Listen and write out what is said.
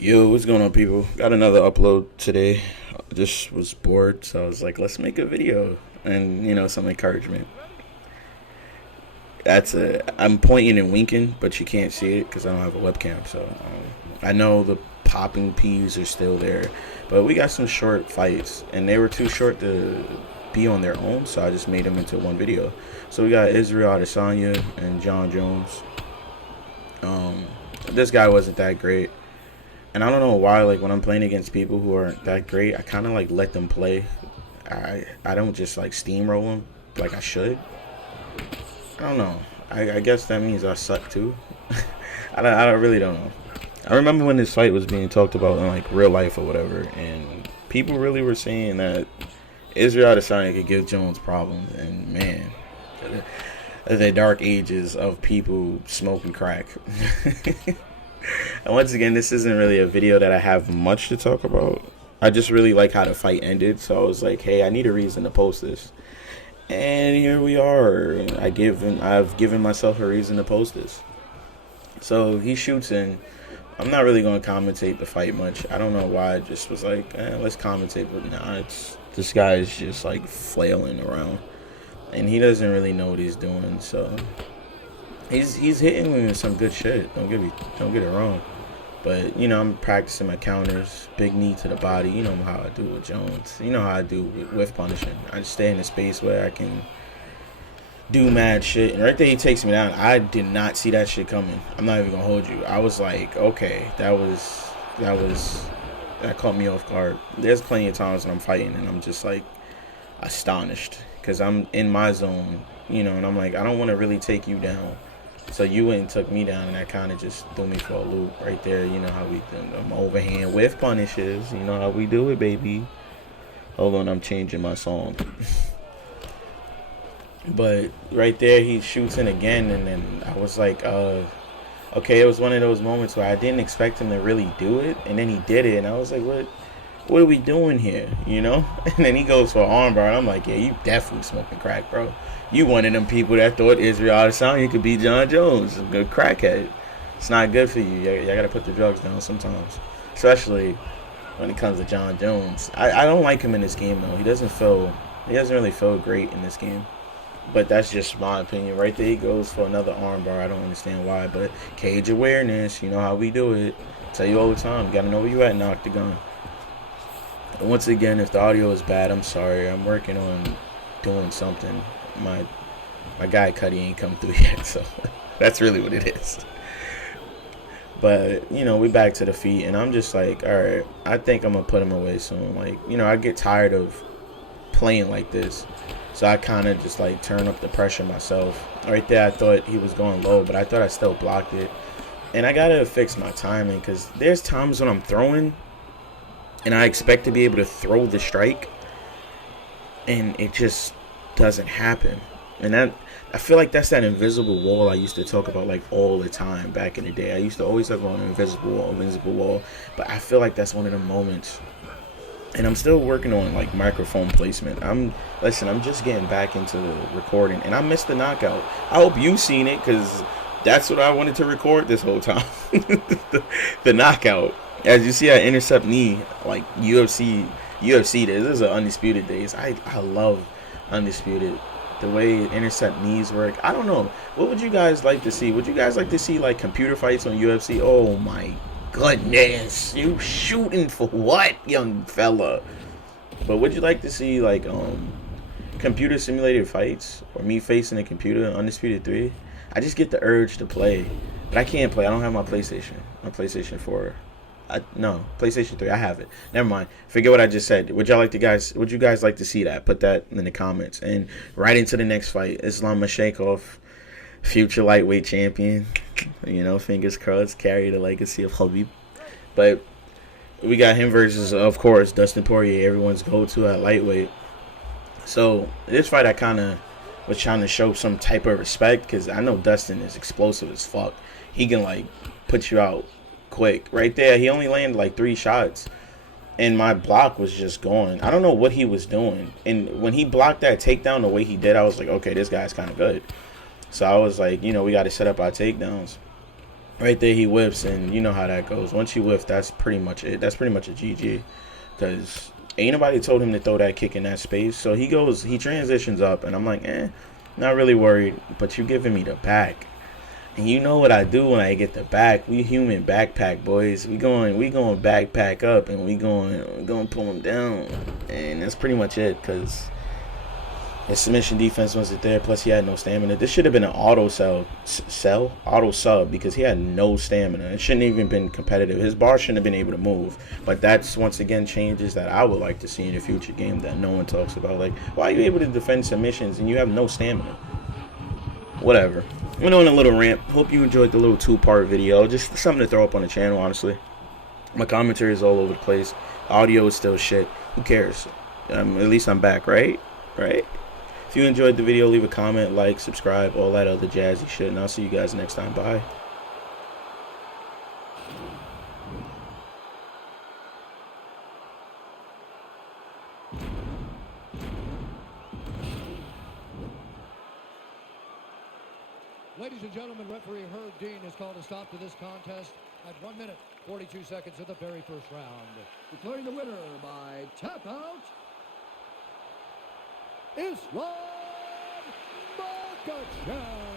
Yo, what's going on, people? Got another upload today. Just was bored, so I was like, let's make a video and some encouragement. I'm pointing and winking, but you can't see it because I don't have a webcam. So I know the popping peas are still there, but we got some short fights, and they were too short to be on their own, so I just made them into one video. So we got Israel Adesanya and John Jones. This guy wasn't that great. And I don't know why, like, when I'm playing against people who aren't that great, I kind of, like, let them play. I don't just, like, steamroll them like I should. I don't know. I guess that means I suck, too. I really don't know. I remember when this fight was being talked about in, like, real life or whatever, and people really were saying that Israel Adesanya could give Jones problems. And, man, the dark ages of people smoking crack. And once again, this isn't really a video that I have much to talk about. I just really like how the fight ended, so I was like, hey, I need a reason to post this. And here we are. I've given myself a reason to post this. So he shoots in. I'm not really going to commentate the fight much. I don't know why. I just was like, let's commentate. But nah, this guy is just like flailing around. And he doesn't really know what he's doing, so he's hitting me with some good shit. Don't get it wrong. But I'm practicing my counters, big knee to the body. You know how I do with Jones. You know how I do with punishing. I just stay in a space where I can do mad shit. And right there, he takes me down. I did not see that shit coming. I'm not even gonna hold you. I was like, okay, that caught me off guard. There's plenty of times when I'm fighting and I'm just like astonished because I'm in my zone. And I'm like, I don't want to really take you down. So you went and took me down, and that kind of just threw me for a loop right there. You know how we do them overhand with punishes. You know how we do it, baby. Hold on, I'm changing my song. But right there, he shoots in again, and then I was like, okay, it was one of those moments where I didn't expect him to really do it, and then he did it, and I was like, what are we doing here, And then he goes for an armbar, and I'm like, yeah, you definitely smoking crack, bro. You one of them people that thought Israel Adesanya could beat John Jones. A good crackhead. It's not good for you. You gotta put the drugs down sometimes. Especially when it comes to John Jones. I don't like him in this game, though. He doesn't really feel great in this game. But that's just my opinion. Right there he goes for another armbar. I don't understand why, but cage awareness, you know how we do it. Tell you all the time, you gotta know where you at in the octagon. And once again, if the audio is bad, I'm sorry. I'm working on doing something. My guy Cuddy ain't come through yet, so that's really what it is. But we back to the feet, and I'm just like, all right, I think I'm gonna put him away soon. Like, I get tired of playing like this, so I kind of just like turn up the pressure myself. Right there, I thought he was going low, but I thought I still blocked it, and I gotta fix my timing because there's times when I'm throwing, and I expect to be able to throw the strike, and it just doesn't happen. And that, I feel like that's that invisible wall I used to talk about like all the time back in the day. I used to always talk about an invisible wall, but I feel like that's one of the moments. And I'm still working on like microphone placement. I'm just getting back into the recording, and I missed the knockout. I hope you've seen it because that's what I wanted to record this whole time. the knockout. As you see, I intercept knee like UFC. This is an Undisputed Days. I love Undisputed. The way intercept knees work. I don't know. What would you guys like to see? Would you guys like to see like computer fights on UFC? Oh my goodness. You shooting for what, young fella? But would you like to see like computer simulated fights? Or me facing a computer in Undisputed 3? I just get the urge to play. But I can't play. I don't have my PlayStation. My PlayStation 4. No, PlayStation 3. I have it. Never mind. Forget what I just said. Would you guys like to see that? Put that in the comments. And right into the next fight. Islam Makhachev, future lightweight champion. Fingers crossed. Carry the legacy of Khabib. But we got him versus, of course, Dustin Poirier. Everyone's go-to at lightweight. So this fight I kind of was trying to show some type of respect because I know Dustin is explosive as fuck. He can like put you out quick. Right there, he only landed like 3 shots, and my block was just going. I don't know what he was doing, and when he blocked that takedown the way he did, I was like, okay, this guy's kind of good. So I was like, we got to set up our takedowns. Right there, he whiffs, and you know how that goes. Once you whiff, that's pretty much it. That's pretty much a GG. Because ain't nobody told him to throw that kick in that space. So he transitions up, and I'm like, not really worried. But you giving me the back. And you know what I do when I get the back? We human backpack boys. We going backpack up, and we going pull him down. And that's pretty much it, because his submission defense wasn't there. Plus, he had no stamina. This should have been an auto sub, because he had no stamina. It shouldn't even been competitive. His bar shouldn't have been able to move. But that's once again changes that I would like to see in a future game that no one talks about. Like, why are you able to defend submissions and you have no stamina? Whatever. Went on a little rant. Hope you enjoyed the little 2-part video. Just something to throw up on the channel, honestly. My commentary is all over the place. Audio is still shit. Who cares? At least I'm back, right? Right? If you enjoyed the video, leave a comment, like, subscribe, all that other jazzy shit, and I'll see you guys next time. Bye. Ladies and gentlemen, referee Herb Dean has called a stop to this contest at 1 minute, 42 seconds of the very first round. Declaring the winner by tap out, Islam Makhachev.